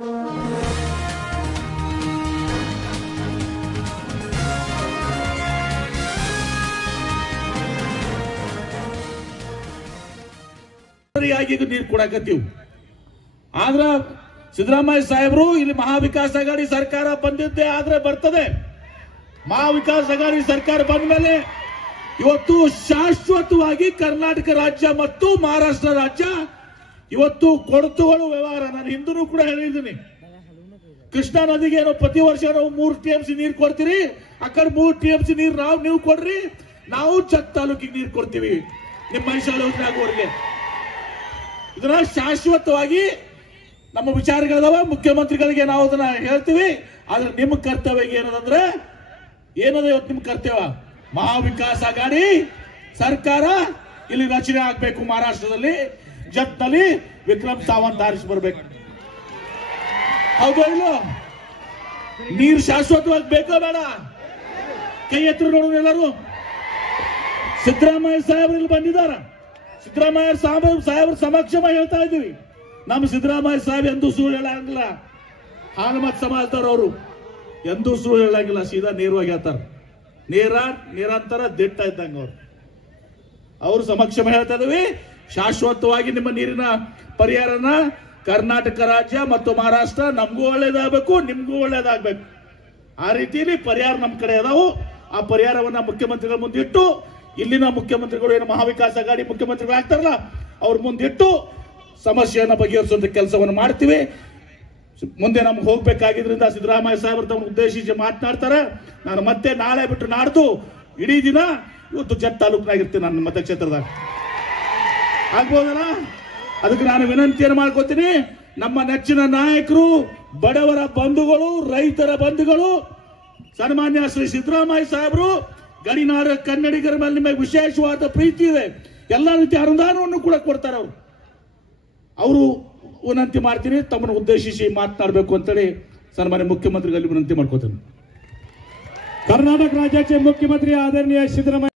ನೀರು ಕೊಡಕತ್ತೀವಿ. ಆದ್ರ ಸಿದ್ದರಾಮಯ್ಯ ಸಾಹೇಬರು ಇಲ್ಲಿ ಮಹಾವಿಕಾಸ್ ಅಘಾಡಿ ಸರ್ಕಾರ ಬಂದಿದ್ದೆ ಆದ್ರೆ ಬರ್ತದೆ. ಮಹಾವಿಕಾಸ್ ಅಘಾಡಿ ಸರ್ಕಾರ ಬಂದ ಮೇಲೆ ಇವತ್ತು ಶಾಶ್ವತವಾಗಿ ಕರ್ನಾಟಕ ರಾಜ್ಯ ಮತ್ತು ಮಹಾರಾಷ್ಟ್ರ ರಾಜ್ಯ ಇವತ್ತು ಕೊರತೆಗಳು ವ್ಯವಹಾರ. ನಾನು ಹಿಂದೂ ಕೂಡ ಹೇಳಿದ್ದೀನಿ, ಕೃಷ್ಣಾ ನದಿಗೆ ಏನೋ ಪ್ರತಿ ವರ್ಷ ನಾವು 3 TMC ನೀರು ಕೊಡ್ತೀರಿ, ಆ ಕಡೆ 3 TMC ನೀರು ನೀವು ಕೊಡ್ರಿ, ನಾವು ಚಕ್ ತಾಲೂಕಿಗೆ ನೀರು ಕೊಡ್ತೀವಿ ನಿಮ್ಮ ಮೈಸೂರು ಯೋಜನೆ ಆಗುವವರೆಗೆ. ಇದನ್ನ ಶಾಶ್ವತವಾಗಿ ನಮ್ಮ ವಿಚಾರಗಳದಾವ, ಮುಖ್ಯಮಂತ್ರಿಗಳಿಗೆ ನಾವು ಅದನ್ನ ಹೇಳ್ತೀವಿ. ಆದ್ರೆ ನಿಮ್ಮ ಕರ್ತವ್ಯ ಏನದಂದ್ರೆ ಏನದ ಇವತ್ತು ನಿಮ್ಮ ಕರ್ತವ್ಯ? ಮಹಾವಿಕಾಸ್ ಅಘಾಡಿ ಸರ್ಕಾರ ಇಲ್ಲಿ ರಚನೆ ಆಗ್ಬೇಕು. ಮಹಾರಾಷ್ಟ್ರದಲ್ಲಿ ಜತ್ನಲ್ಲಿ ವಿಕ್ರಮ್ ಸಾವಂತ್ ಆರಿಸಿ ಬರ್ಬೇಕು. ಹೌದು ಇಲ್ಲೋ? ನೀರು ಶಾಶ್ವತವಾಗಿ ಬೇಕೋ ಬೇಡ? ಕೈ ಎತ್ತರ ನೋಡೋದು ಎಲ್ಲರೂ. ಸಿದ್ದರಾಮಯ್ಯ ಸಾಹೇಬ್ರು ಇಲ್ಲಿ ಬಂದಿದ್ದಾರೆ. ಸಿದ್ದರಾಮಯ್ಯ ಸಾಹೇಬ್ರ ಸಮಕ್ಷಮ ಹೇಳ್ತಾ ಇದ್ದೀವಿ, ನಮ್ಮ ಸಿದ್ದರಾಮಯ್ಯ ಸಾಹೇಬ್ ಎಂದೂ ಸುಳ್ಳು ಹೇಳಂಗಿಲ್ಲ. ಹಾಲಮತ್ ಸಮಾಜದವರು ಎಂದೂ ಸುಳ್ಳು ಹೇಳಂಗಿಲ್ಲ, ಸೀದಾ ನೇರವಾಗಿ ಹೇಳ್ತಾರೆ. ನಿರಂತರ ದಿಟ್ಟ ಇದ್ದಂಗ ಅವ್ರು ಸಮಕ್ಷಮ ಹೇಳ್ತಾ ಇದೀವಿ. ಶಾಶ್ವತವಾಗಿ ನಿಮ್ಮ ನೀರಿನ ಪರಿಹಾರನ ಕರ್ನಾಟಕ ರಾಜ್ಯ ಮತ್ತು ಮಹಾರಾಷ್ಟ್ರ ನಮಗೂ ಒಳ್ಳೇದಾಗಬೇಕು, ನಿಮ್ಗೂ ಒಳ್ಳೇದಾಗಬೇಕು. ಆ ರೀತಿಯಲ್ಲಿ ಪರಿಹಾರ ನಮ್ಮ ಕಡೆ ಅದಾವು. ಆ ಪರಿಹಾರವನ್ನ ಮುಖ್ಯಮಂತ್ರಿಗಳ ಮುಂದಿಟ್ಟು, ಇಲ್ಲಿನ ಮುಖ್ಯಮಂತ್ರಿಗಳು ಏನು ಮಹಾವಿಕಾಸ್ ಅಘಾಡಿ ಮುಖ್ಯಮಂತ್ರಿಗಳಾಗ್ತಾರಲ್ಲ ಅವ್ರ ಮುಂದಿಟ್ಟು ಸಮಸ್ಯೆಯನ್ನು ಬಗೆಹರಿಸುವಂತ ಕೆಲಸವನ್ನು ಮಾಡ್ತೀವಿ. ಮುಂದೆ ನಮ್ಗೆ ಹೋಗ್ಬೇಕಾಗಿದ್ರಿಂದ ಸಿದ್ದರಾಮಯ್ಯ ಸಾಹೇಬ್ರು ತಮ್ಮ ಉದ್ದೇಶಿಸಿ ಮಾತನಾಡ್ತಾರೆ. ನಾನು ಮತ್ತೆ ನಾಳೆ ಬಿಟ್ಟು ನಾಡ್ದು ಇಡೀ ದಿನ ಇವತ್ತು ಜಟ್ ತಾಲೂಕಿನಾಗಿರ್ತೀನಿ ನನ್ನ ಮತಕ್ಷೇತ್ರದಾಗ. ಆಗ್ಬೋದಲ್ಲ? ಅದಕ್ಕೆ ನಾನು ವಿನಂತಿಯನ್ನು ಮಾಡ್ಕೋತೀನಿ, ನಮ್ಮ ನೆಚ್ಚಿನ ನಾಯಕರು, ಬಡವರ ಬಂಧುಗಳು, ರೈತರ ಬಂಧುಗಳು, ಸನ್ಮಾನ್ಯ ಶ್ರೀ ಸಿದ್ದರಾಮಯ್ಯ ಸಾಹೇಬರು ಗಡಿನಾಡ ಕನ್ನಡಿಗರ ಮೇಲೆ ನಿಮಗೆ ವಿಶೇಷವಾದ ಪ್ರೀತಿ ಇದೆ. ಎಲ್ಲ ರೀತಿಯ ಅನುದಾನವನ್ನು ಕೂಡ ಕೊಡ್ತಾರೆ ಅವರು. ವಿನಂತಿ ಮಾಡ್ತೀನಿ, ತಮ್ಮನ್ನು ಉದ್ದೇಶಿಸಿ ಮಾತನಾಡಬೇಕು ಅಂತೇಳಿ ಸನ್ಮಾನ್ಯ ಮುಖ್ಯಮಂತ್ರಿಗಳಲ್ಲಿ ವಿನಂತಿ ಮಾಡ್ಕೋತೀನಿ. कर्नाटक राज्याचे मुख्यमंत्री आदरणीय सिद्धरामय्य